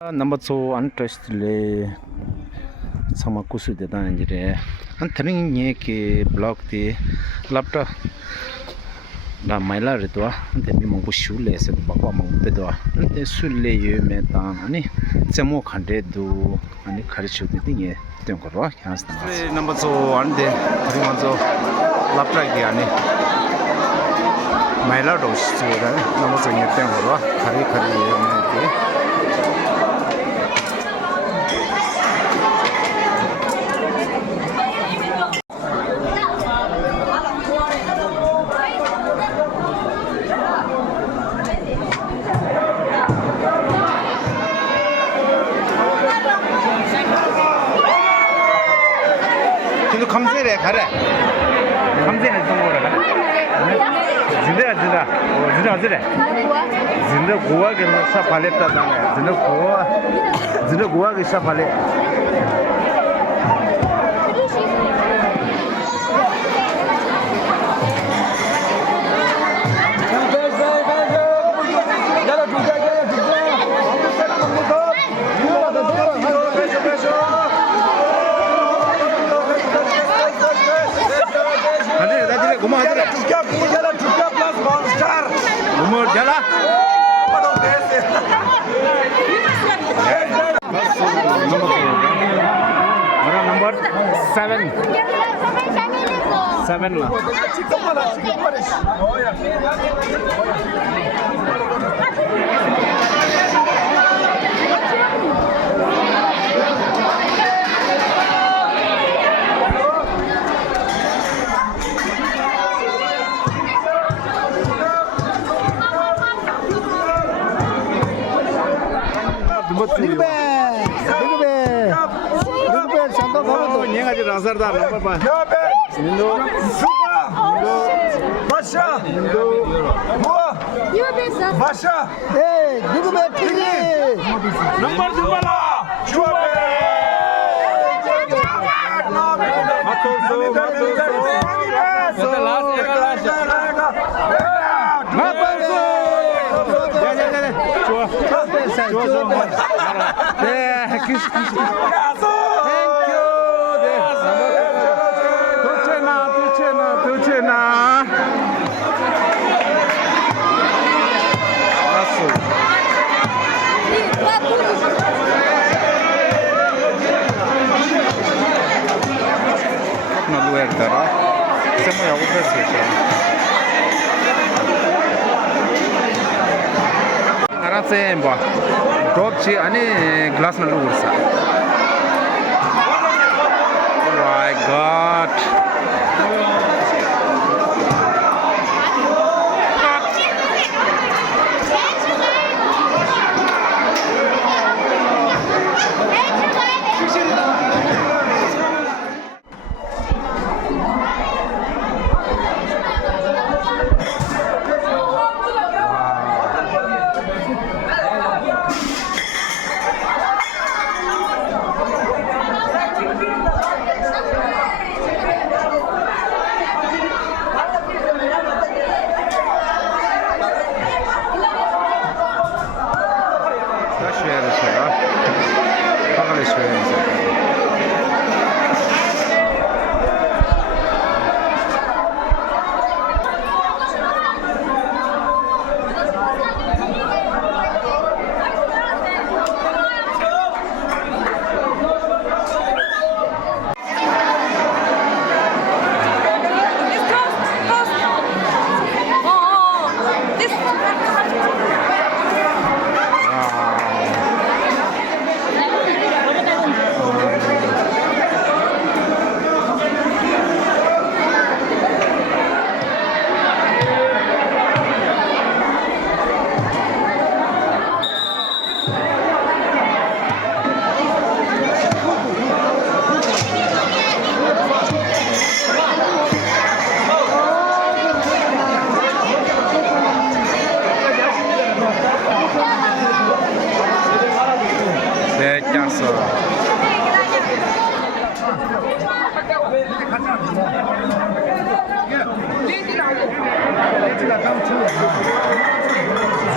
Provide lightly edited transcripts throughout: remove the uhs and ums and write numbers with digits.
Number two untrustly sama kusu de dan jire anthring ye ke block de laptop la maila re to ante mi mong shu le se ba ba mong pe do ante sul le ye me ta ani chemo khande du ani khari chu de ye ten ko ro khas ta number two ande thring ma zo laptop ge ani maila do su de number two ye ten ko ro khari khari ye me ke 감세래 가래 감세는 좀 뭐라 가래 진짜 고아게 사 팔렸다 다네 진짜 고아게 사 팔레 Number 7 lah. Razardar number 5. Indo. Basha. Indo. Basha. Hey, Dugube TV. Number 2 bala. Chuabe. Matoso. Oh my God.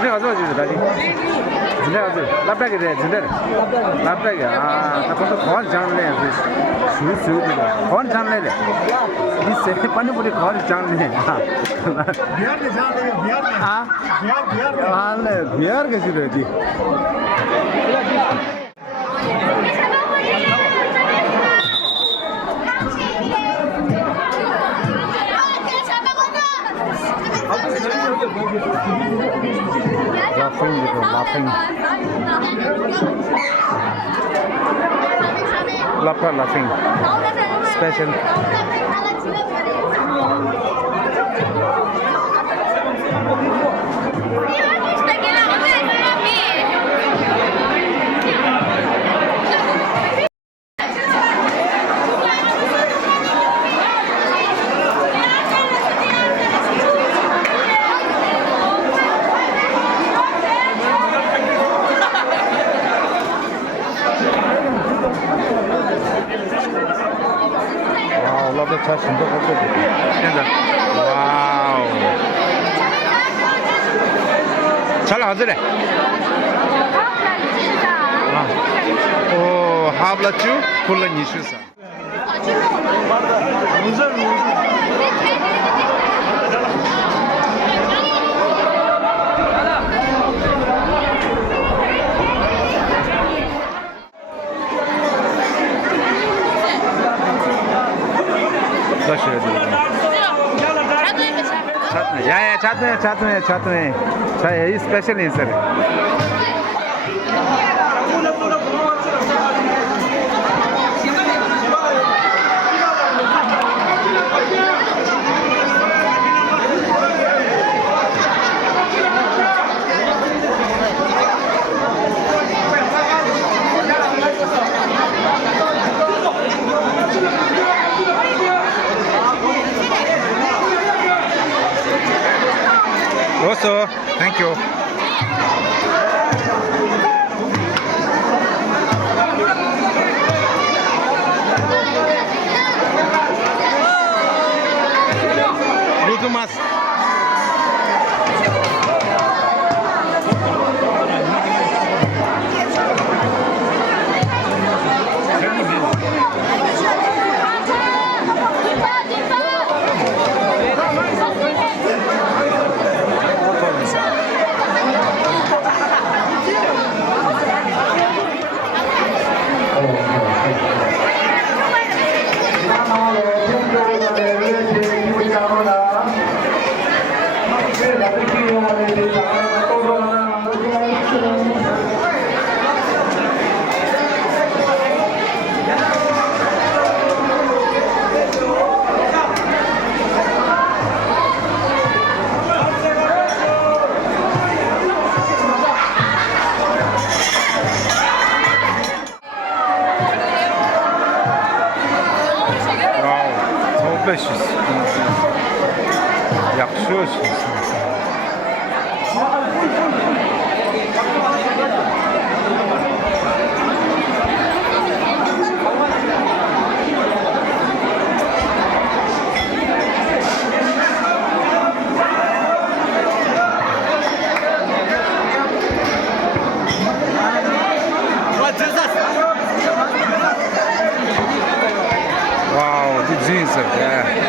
진짜 가져가지 다시. 진짜 가져. laptop에 돼. 진짜. laptop에. 아, 나 그것도 거한 장르네. 수수들아. 거한 장르네. 이세 파니पु리 거한 장르네. बिहार में जहाँ लगे बिहार में हाँ बिहार में हाँ ले बिहार कैसी रहती laughing gitu laughing laughing special 올라도 잘 진짜 잘 와우 잘 나가더래 오 하블라쭈 폴란 이슈사 다시 야야 차트네 자 이 스페셜 인서 Also, thank you. Ludumas. 약수였어. Wow, the jeans are there.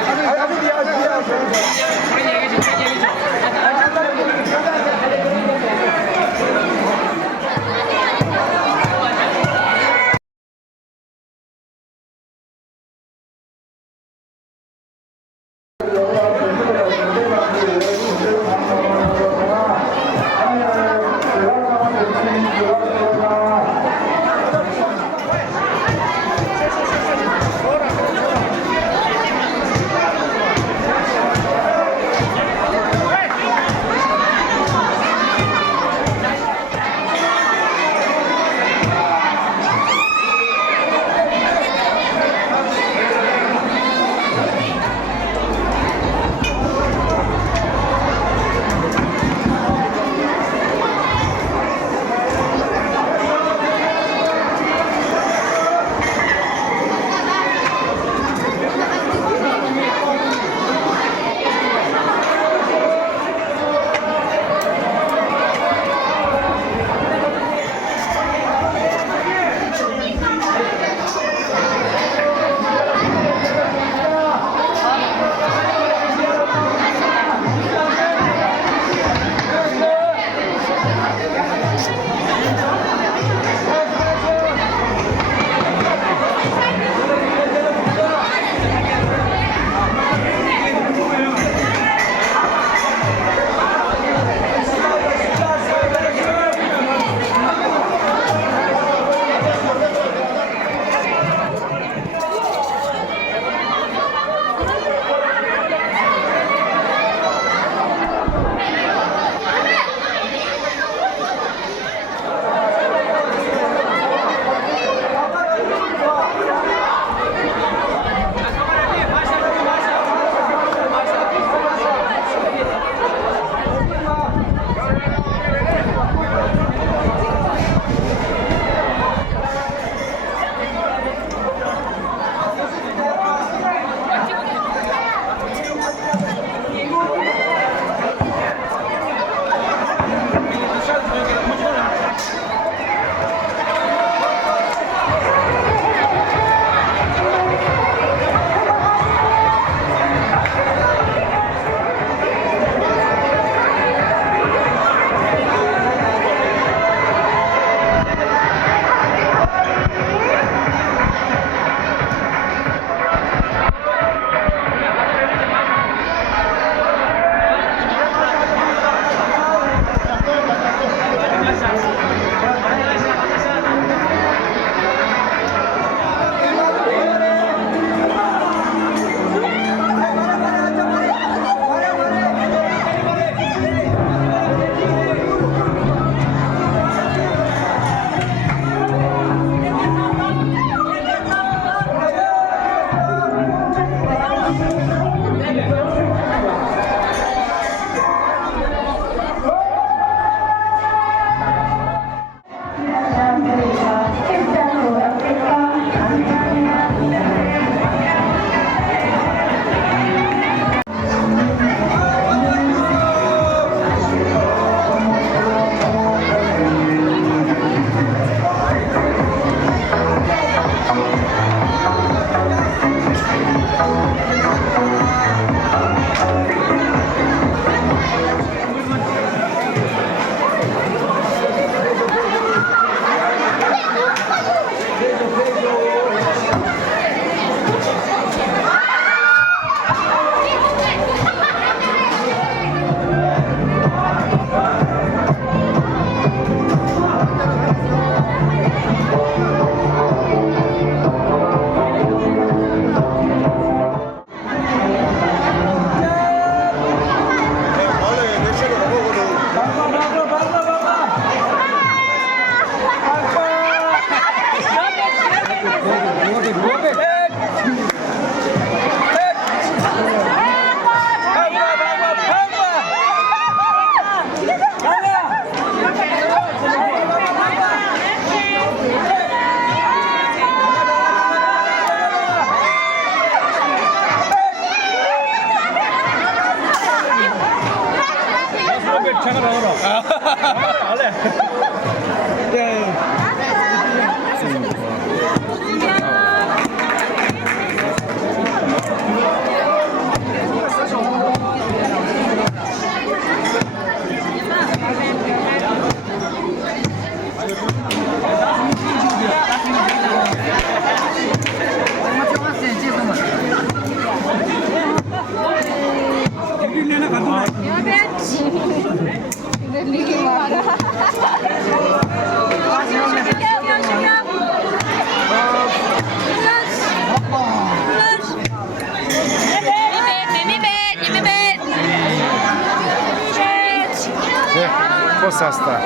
sasta.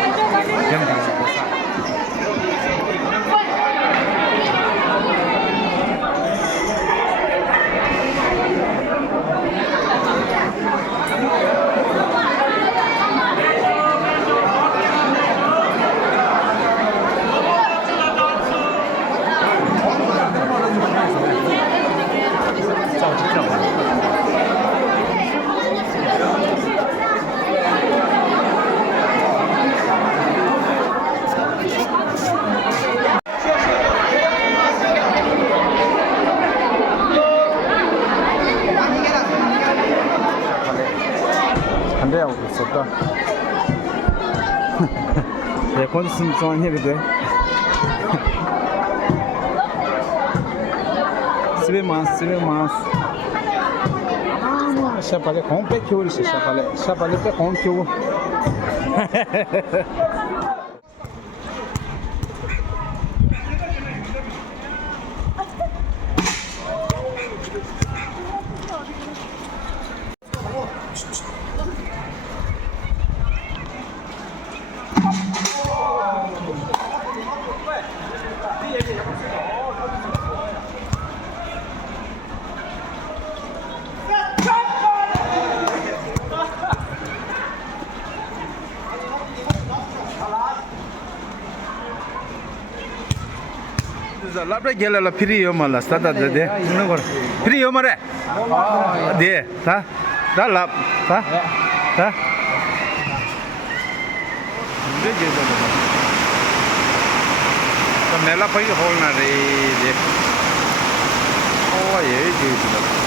반대하고 있었다. 네, 건승 좋아하니 그래. 스베마스. 아, 샤팔레 콤페키오리시 샤팔레 페 콤키오. lapra gela la free yo mala stada de no gor free yo mare de ta da la ta de je da mela pai hol na re de oh ye je